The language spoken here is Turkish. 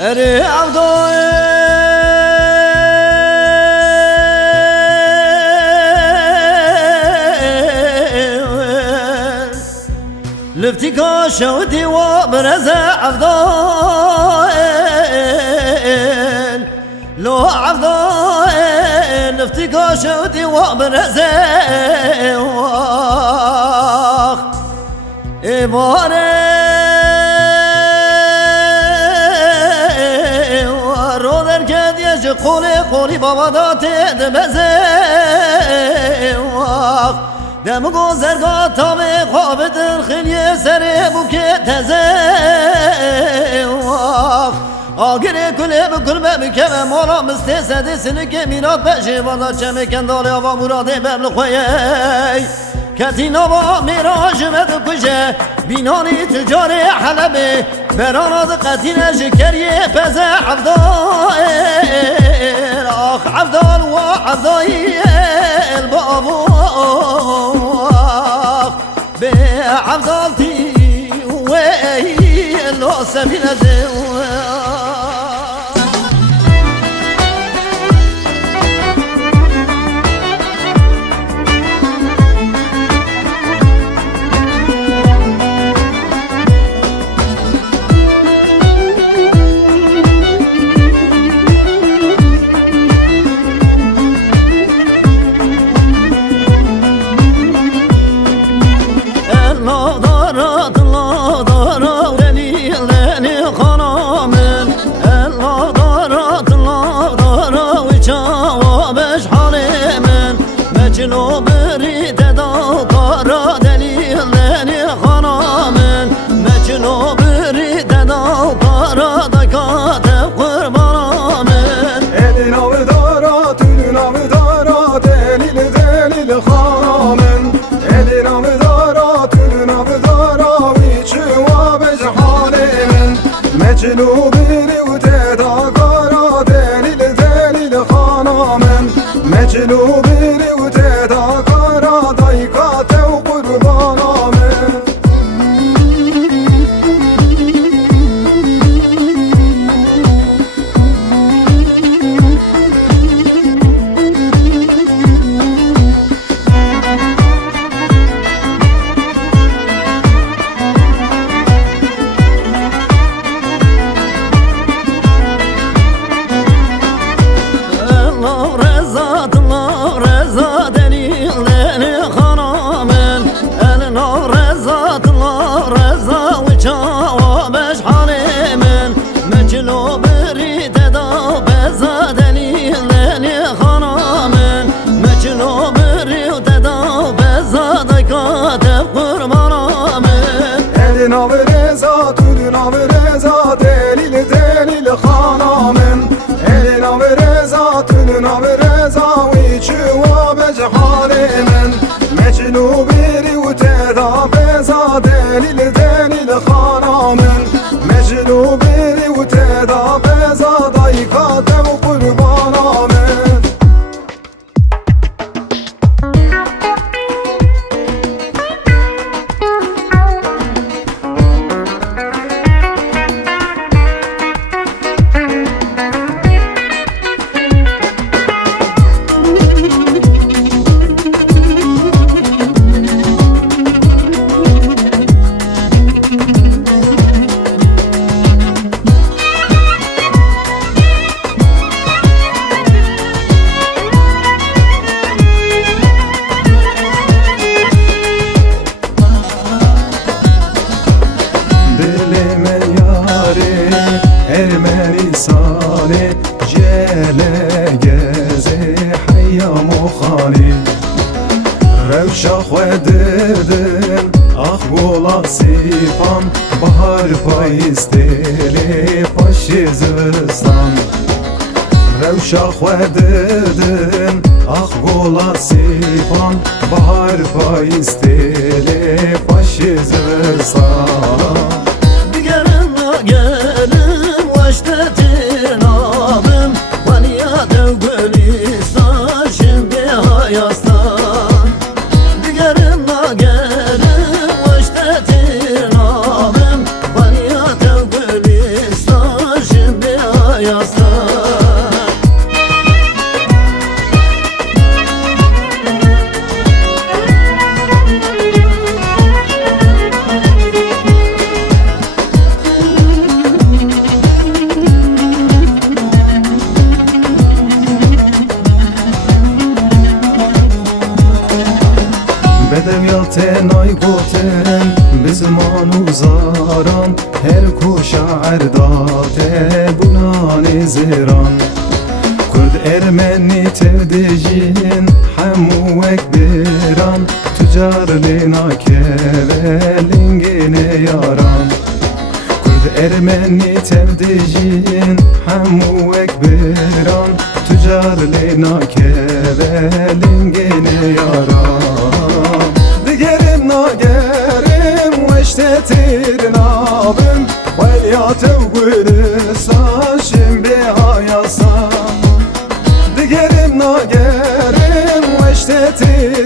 اري عبدو لفتك شودي وبرزع عبدين لو عبدين لفتك شودي وبرزع إبارة رودر كديش قولي بابا داتي دمزي دم گذرگاه تا به خواب دلخیلی سر بوکه تزه آگره کله بکل بکه مالا مستسده سنکه میراد بشه بالا چمه کندال آبا مراده ببل خویه کتینا با میراج مد کشه بینانی تجار حلبه براناد قتیل شکریه پز عبدال آخ عبدال و عبدایی البابو بعبدالتي وين لو سبيل مجنو برید دا کارا دلیلنی خانامن مجنو برید دا کارا دکات قربانامن elin avdara tülün avdara delil خانامن elin avdara tülün avdara viçü ve cehanemen mecnu biri uteda kara delil خانامن mecnu biri uteda kara daykate qurbanamın مجنو برید دا بزا دلیلنی خانامن مجنو برید دا بزا دکات قربانامن elin avreza tülün avreza delil خانامن elin avreza tülün avreza viçü ve cehanemen mecnu biri uteda beza delil خانامن mecnu biri uteda beza daykate qurbanamın Ermenisane jele geze hayyam khali Revşah ve dedin ah gola sifan bahar payisteli faşizistan Revşah ve dedin ah gola sifan bahar payisteli faşizistan Baştetin abim Vaniya devgölistan Şimdi hayastan Digerim nagerim Baştetin abim Vaniya devgölistan Şimdi hate bunani ziran Kurd Ermeni tevdijin hemu ekbiran Tücar lina kevelingine yaran Kurd Ermeni tevdijin hemu ekbiran Tücar lina kevelingine yaran Digerim nagerim veştetir nabim Velyatev gülüsan şimdi hayasan Digerim nagerim veştetir